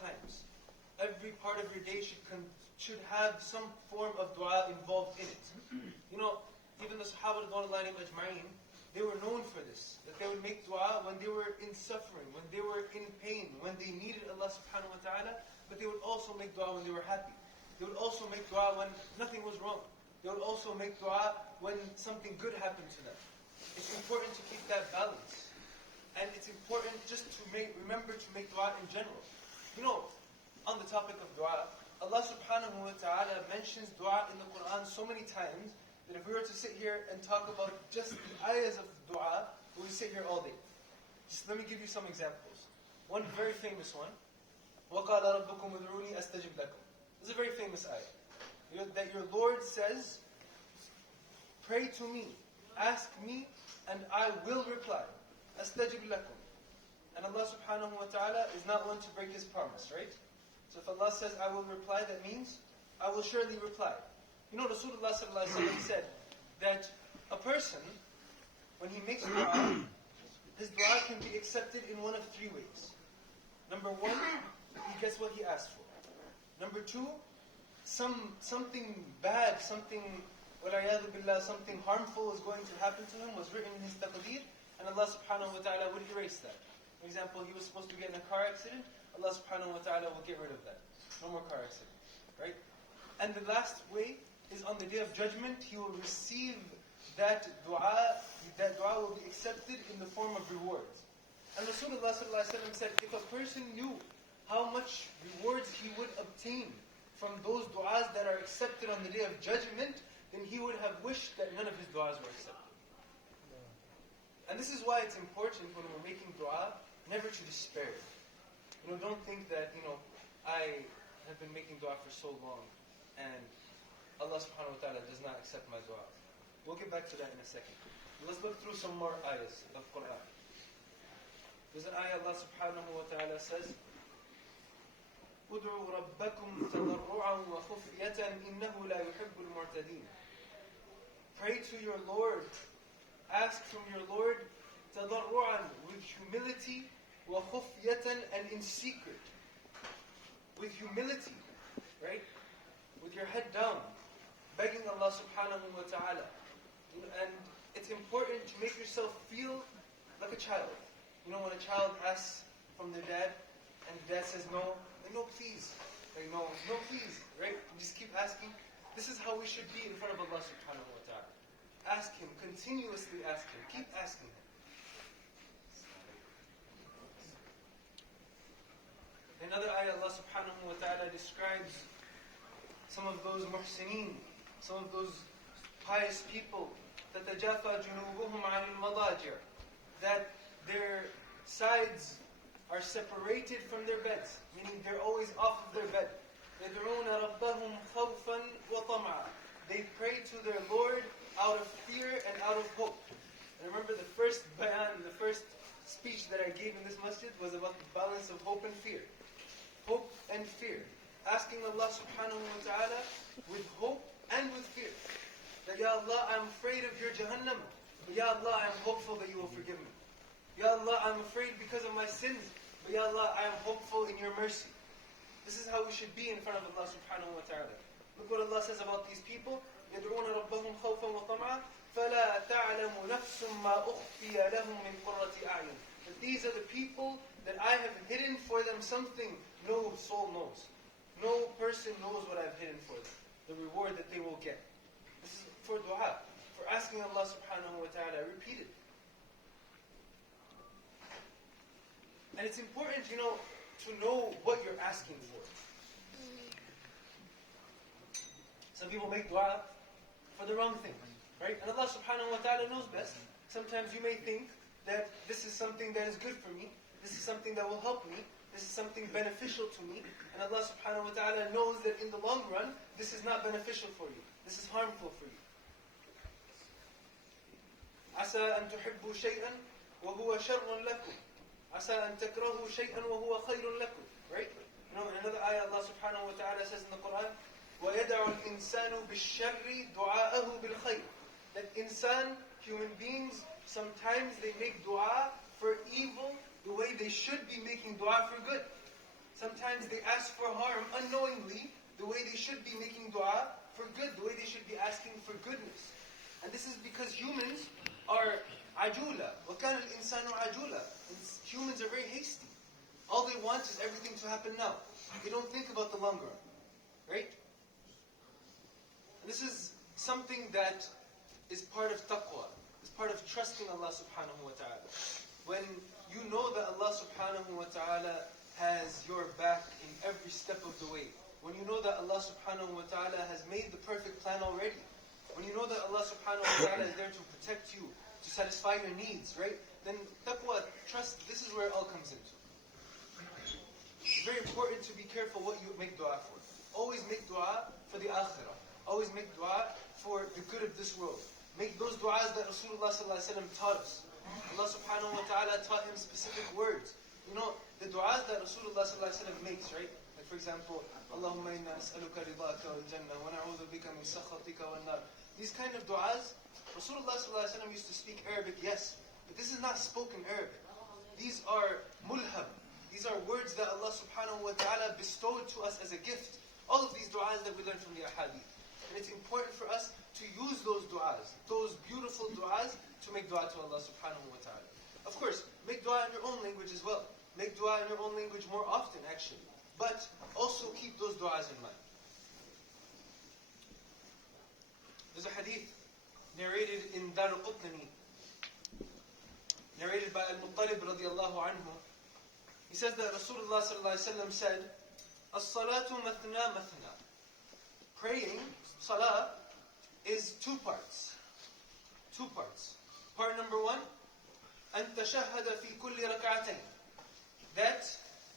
times. Every part of your day should have some form of dua involved in it. You know, even the Sahaba radhiyallahu ajma'in, they were known for this. That they would make dua when they were in suffering, when they were in pain, when they needed Allah subhanahu wa ta'ala, but they would also make dua when they were happy. They would also make dua when nothing was wrong. They would also make dua when something good happened to them. It's important to keep that balance. And it's important just to remember to make dua in general. You know, on the topic of dua, Allah subhanahu wa ta'ala mentions dua in the Quran so many times that if we were to sit here and talk about just the ayahs of dua, we would sit here all day. Just let me give you some examples. One very famous one. وَقَالَ رَبُّكُمْ اُدْعُونِي أَسْتَجِبْ لَكُمْ. This is a very famous ayah. That your Lord says, pray to me, ask me, and I will reply. أَسْتَجِبْ لَكُمْ. And Allah subhanahu wa ta'ala is not one to break His promise, right? So if Allah says, I will reply, that means, I will surely reply. You know, Rasulullah sallallahu alaihi wasallam said that a person, when he makes dua, his dua can be accepted in one of three ways. Number one, he gets what he asked for. Number two, something bad, something harmful is going to happen to him, was written in his taqdeer, and Allah subhanahu wa ta'ala would erase that. For example, he was supposed to get in a car accident, Allah subhanahu wa ta'ala will get rid of that. No more car accident. Right? And the last way is on the Day of Judgment, he will receive that dua will be accepted in the form of rewards. And Rasulullah sallallahu alaihi wasallam said, if a person knew how much rewards he would obtain from those du'as that are accepted on the Day of Judgment, then he would have wished that none of his du'as were accepted. And this is why it's important when we're making dua, never to despair. You know, don't think that, I have been making dua for so long, and Allah subhanahu wa ta'ala does not accept my dua. We'll get back to that in a second. Let's look through some more ayahs of Quran. There's an ayah Allah subhanahu wa ta'ala says, "Ud'u rabbakum tadarru'an wa khufyatan innahu la yuhibbul mu'tadin." Pray to your Lord, ask from your Lord, tadarru'an, with humility, wa khufyatan, and in secret. With humility, right? With your head down, begging Allah subhanahu wa ta'ala. And it's important to make yourself feel like a child. You know, when a child asks from their dad, and the dad says no, like, no please. Like, no please, right? You just keep asking. This is how we should be in front of Allah subhanahu wa ta'ala. Ask Him, continuously ask Him, keep asking Him. Another ayah, Allah subhanahu wa ta'ala describes some of those muhsineen, some of those pious people, تَتَجَافَى جُنُوبُهُمْ عَنِ الْمَضَاجِعِ, that their sides are separated from their beds, meaning they're always off of their bed. يَدْعُونَ رَبَّهُمْ خَوْفًا وَطَمْعًا. They pray to their Lord out of fear and out of hope. And remember the first speech that I gave in this masjid was about the balance of hope and fear. Hope and fear. Asking Allah subhanahu wa ta'ala with hope and with fear. That, Ya Allah, I'm afraid of your Jahannam. But Ya Allah, I'm hopeful that you will forgive me. Ya Allah, I'm afraid because of my sins. But Ya Allah, I am hopeful in your mercy. This is how we should be in front of Allah subhanahu wa ta'ala. Look what Allah says about these people. يَدْعُونَ رَبَّهُمْ خَوْفًا وَطَمْعًا فَلَا تَعْلَمُ نَفْسٌ مَا أُخْفِيَ لَهُمْ مِنْ قُرَّةِ أَعْيُنٍ. That these are the people that I have hidden for them something no soul knows. No person knows what I've hidden for them. The reward that they will get. This is for dua, for asking Allah subhanahu wa ta'ala repeatedly. And it's important, to know what you're asking for. Some people make dua for the wrong thing, right? And Allah subhanahu wa ta'ala knows best. Sometimes you may think that this is something that is good for me, this is something that will help me, this is something beneficial to me, and Allah subhanahu wa ta'ala knows that in the long run, this is not beneficial for you. This is harmful for you. عَسَىٰ أَن تُحِبُّوا شَيْئًا وَهُوَ شَرٌّ لَكُمْ عَسَىٰ أَن تَكْرَهُوا شَيْئًا وَهُوَ خَيْرٌ لَكُمْ. Right? In another ayah, Allah subhanahu wa ta'ala says in the Quran, وَيَدَعُ الْإِنسَانُ بِالشَّرِّ دُعَاءَهُ بِالْخَيْرِ. That insan, human beings, sometimes they make dua for evil the way they should be making dua for good. Sometimes they ask for harm unknowingly, the way they should be making dua for good, the way they should be asking for goodness. And this is because humans are ajula. وَكَانَ الْإِنسَانُ عَجُولًا. Humans are very hasty. All they want is everything to happen now. They don't think about the long run. Right? And this is something that is part of taqwa. It's part of trusting Allah subhanahu wa ta'ala. When you know that Allah subhanahu wa ta'ala has your back in every step of the way. When you know that Allah subhanahu wa ta'ala has made the perfect plan already. When you know that Allah subhanahu wa ta'ala is there to protect you, to satisfy your needs, right? Then taqwa, trust, this is where it all comes into. It's very important to be careful what you make dua for. Always make dua for the akhirah. Always make dua for the good of this world. Make those du'as that Rasulullah taught us. Allah subhanahu wa ta'ala taught him specific words. You know, the du'as that Rasulullah makes, right? Like for example, Allahumma inna as'aluka ridaka wal jannah wa na'udhu bika min sakhatika wal nar. These kind of du'as, Rasulullah used to speak Arabic, yes, but this is not spoken Arabic. These are mulhab. These are words that Allah subhanahu wa ta'ala bestowed to us as a gift. All of these du'as that we learn from the ahadith. And it's important for us to use those du'as, those beautiful du'as, to make dua to Allah subhanahu wa ta'ala. Of course, make dua in your own language as well. Make dua in your own language more often, actually. But also keep those du'as in mind. There's a hadith narrated in Dar al-Qutni, narrated by Al-Muttalib radiallahu anhu. He says that Rasulullah sallallahu alayhi wa sallam said, As-salatu mathna mathna. Praying, salah, is two parts. Two parts. Part number one, أن تشهد في كل ركعتين. That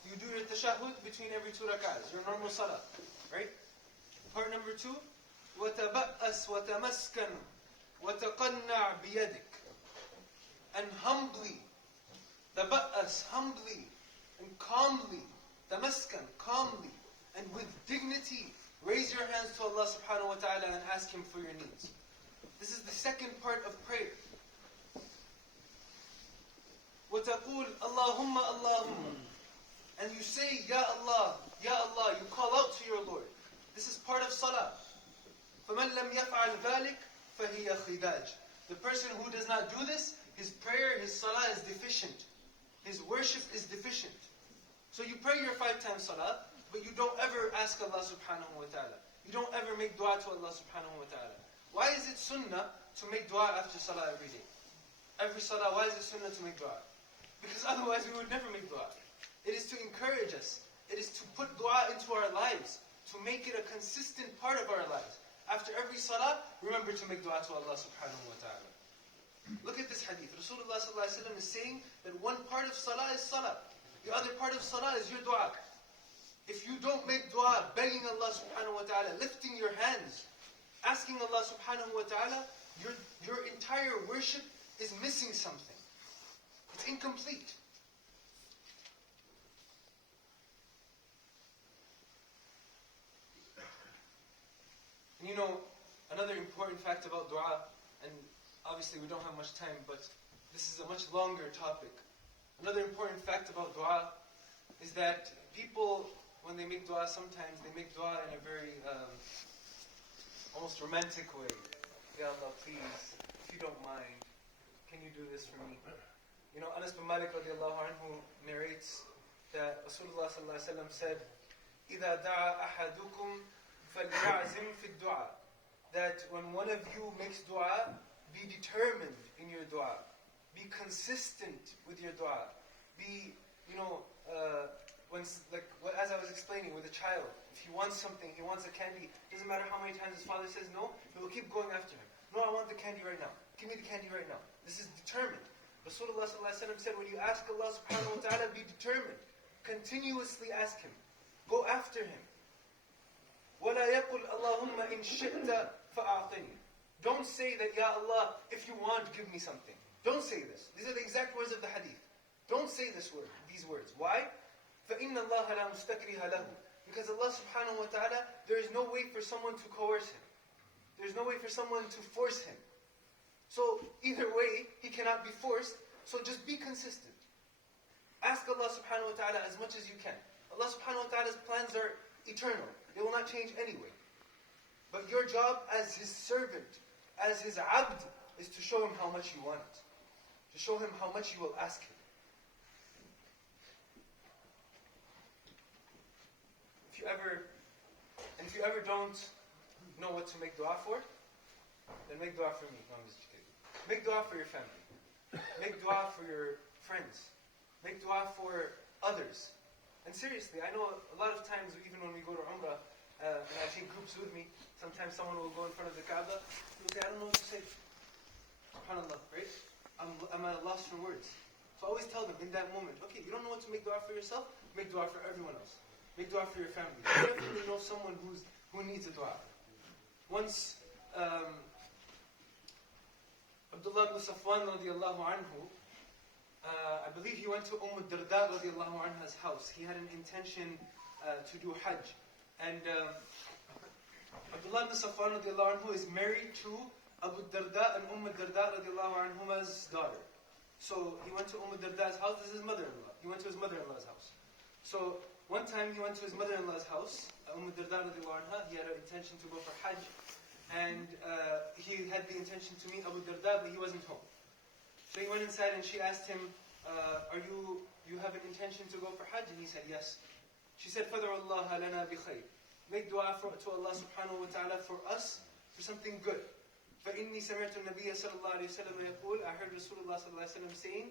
you do your tashahhud between every two rak'ahs, your normal salah, right? Part number two, وتبأس وتمسكن وتقنع بيدك. And humbly, تبأس, humbly, and calmly, تمسكن, calmly, and with dignity, raise your hands to Allah subhanahu wa ta'ala and ask Him for your needs. This is the second part of prayer. وَتَقُولُ اللَّهُمَّ اللَّهُمَّ. And you say, Ya Allah, Ya Allah, you call out to your Lord. This is part of salah. فَمَنْ لَمْ يَفْعَلْ ذَلِكَ فَهِيَ خِدَاجٌ. The person who does not do this, his prayer, his salah is deficient. His worship is deficient. So you pray your 5 times salah, but you don't ever ask Allah subhanahu wa ta'ala. You don't ever make dua to Allah subhanahu wa ta'ala. Why is it sunnah to make dua after salah every day? Every salah, why is it sunnah to make dua? Because otherwise we would never make dua. It is to encourage us. It is to put dua into our lives. To make it a consistent part of our lives. After every salah, remember to make dua to Allah subhanahu wa ta'ala. Look at this hadith. Rasulullah sallallahu alayhi wa sallam is saying that one part of salah is salah. The other part of salah is your dua. If you don't make dua, begging Allah subhanahu wa ta'ala, lifting your hands, asking Allah subhanahu wa ta'ala, your entire worship is missing something. It's incomplete. And you know, another important fact about dua, and obviously we don't have much time, but this is a much longer topic. Another important fact about dua is that people, when they make dua, sometimes they make dua in a very almost romantic way. Ya Allah, please, if you don't mind, can you do this for me? You know, Anas bin Malik radiallahu anhu narrates that Rasulullah sallallahu alayhi wa sallam said, إِذَا دَعَى أَحَدُكُمْ فَلْيَعْزِمْ فِي الدُّعَى. That when one of you makes dua, be determined in your dua. Be consistent with your dua. Be, as I was explaining with a child, if he wants something, he wants a candy, doesn't matter how many times his father says no, he will keep going after him. No, I want the candy right now. Give me the candy right now. This is determined. Rasulullah ﷺ said, when you ask Allah subhanahu wa ta'ala, be determined. Continuously ask Him. Go after Him. وَلَا يَقُلْ اللَّهُمَّ إِن شِئْتَ فَأَعْطِنِي. Don't say that, Ya Allah, if you want, give me something. Don't say this. These are the exact words of the hadith. Don't say these words. Why? فَإِنَّ اللَّهَ لَا مُسْتَكْرِهَ لَهُ. Because Allah subhanahu wa ta'ala, there is no way for someone to coerce Him. There is no way for someone to force Him. So, either way, He cannot be forced. So just be consistent. Ask Allah subhanahu wa ta'ala as much as you can. Allah subhanahu wa ta'ala's plans are eternal. They will not change anyway. But your job as His servant, as His abd, is to show Him how much you want it. To show Him how much you will ask Him. If you ever don't know what to make dua for, then make dua for me. No, I'm just kidding. Make dua for your family. Make dua for your friends. Make dua for others. And seriously, I know a lot of times, even when we go to Umrah, and I take groups with me, sometimes someone will go in front of the Kaaba, he'll say, I don't know what to say. SubhanAllah, right? I'm at a loss for words. So I always tell them in that moment, okay, you don't know what to make dua for yourself? Make dua for everyone else. Make dua for your family. You definitely know someone who needs a dua. Once, Abdullah ibn Safwan radiallahu anhu, I believe he went to Darda radiallahu anha's house. He had an intention to do Hajj. And Abdullah ibn Safwan radiallahu anhu is married to Abu Darda and Darda radiallahu anhuma's daughter. So he went to Darda's house. This is his mother-in-law. He went to his mother-in-law's house. So one time he went to his mother-in-law's house, Darda radiallahu anha. He had an intention to go for Hajj. And he had the intention to meet Abu Darda, but he wasn't home. So he went inside and she asked him, you have an intention to go for Hajj? And he said, yes. She said, فَدْعُ اللَّهَ لَنَا بِخَيْرٍ. Make dua to Allah subhanahu wa ta'ala for us, for something good. فَإِنِّي سَمِعْتُ النَّبِيَّ صلى الله عليه وسلم يقول, I heard Rasulullah صلى الله عليه وسلم saying,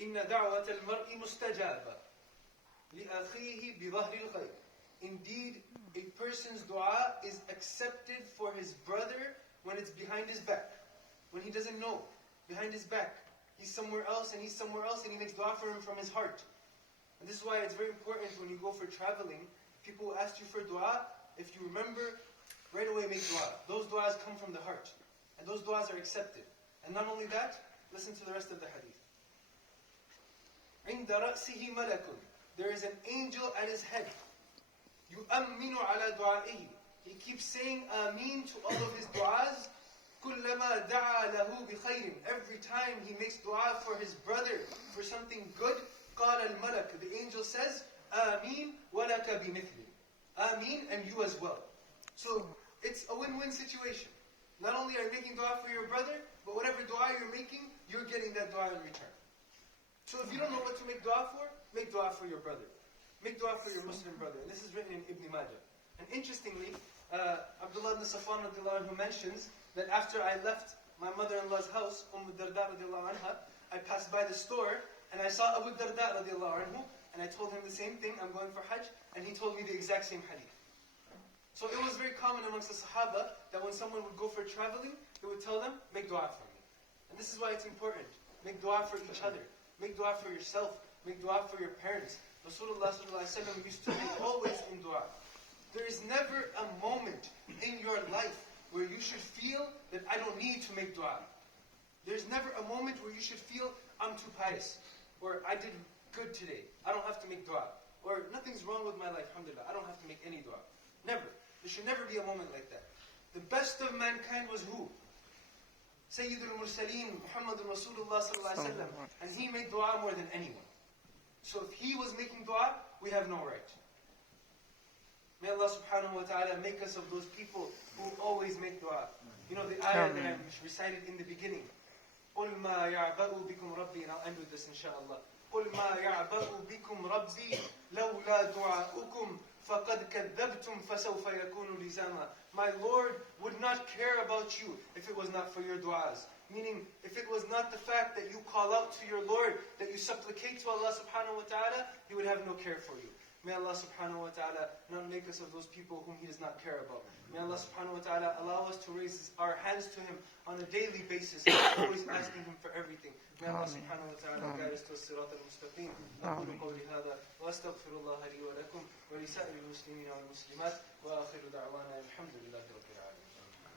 إِنَّ دَعْوَةَ الْمَرْءِ مُسْتَجَابَةً لِأَخِيهِ بِظَهْرِ الْغَيْبِ. Indeed, a person's dua is accepted for his brother when it's behind his back. When he doesn't know, behind his back. He's somewhere else and he's somewhere else and he makes dua for him from his heart. And this is why it's very important when you go for traveling, people will ask you for dua. If you remember, right away make dua. Those duas come from the heart. And those duas are accepted. And not only that, listen to the rest of the hadith. عِنْدَ رَأْسِهِ مَلَكٌ. There is an angel at his head. يُؤَمِّنُ عَلَى دُعَائِهِ. He keeps saying Ameen to all of his du'as. كُلَّمَا دَعَى لَهُ بِخَيْرٍ. Every time he makes dua for his brother, for something good, قَالَ الْمَلَكُ. The angel says, Ameen وَلَكَ بِمِثْلٍ. Ameen, and you as well. So, it's a win-win situation. Not only are you making dua for your brother, but whatever dua you're making, you're getting that dua in return. So if you don't know what to make dua for, make dua for your brother. Make dua for your Muslim brother. And this is written in Ibn Majah. And interestingly, Abdullah ibn Safwan radiallahu anhu mentions that after I left my mother-in-law's house, Darda radiallahu anha, I passed by the store and I saw Abu Darda radiallahu anhu, and I told him the same thing, I'm going for Hajj, and he told me the exact same hadith. So it was very common amongst the Sahaba that when someone would go for traveling, they would tell them, make dua for me. And this is why it's important. Make dua for each other. Make dua for yourself. Make dua for your parents. Rasulullah ﷺ used to be always in dua. There is never a moment in your life where you should feel that I don't need to make dua. There's never a moment where you should feel I'm too pious, or I did good today, I don't have to make dua, or nothing's wrong with my life, alhamdulillah, I don't have to make any dua. Never. There should never be a moment like that. The best of mankind was who? Sayyidul Mursaleen, Muhammadun Rasulullah sallallahu alaihi wasallam, and he made dua more than anyone. So if he was making dua, we have no right. May Allah subhanahu wa ta'ala make us of those people who always make dua. You know the ayah that I recited in the beginning. قُلْ مَا يَعْبَأُ بِكُمْ رَبِّي. And I'll end with this inshaAllah. قُلْ مَا يَعْبَأُ بِكُمْ رَبِّي لَوْلَا دُعَاؤُكُمْ فَقَدْ كَذَّبْتُمْ فَسَوْفَ يَكُونُ لِزَامًا. My Lord would not care about you if it was not for your du'as. Meaning, if it was not the fact that you call out to your Lord, that you supplicate to Allah subhanahu wa ta'ala, He would have no care for you. May Allah subhanahu wa ta'ala not make us of those people whom He does not care about. May Allah subhanahu wa ta'ala allow us to raise our hands to Him on a daily basis, always asking Him for everything. May Allah subhanahu wa ta'ala guide us to as-sirat al-mustaqim. أقول قولي هذا وأستغفر الله لي ولكم ولسائر المسلمين والمسلمات وآخر دعوانا الحمد لله رب العالمين.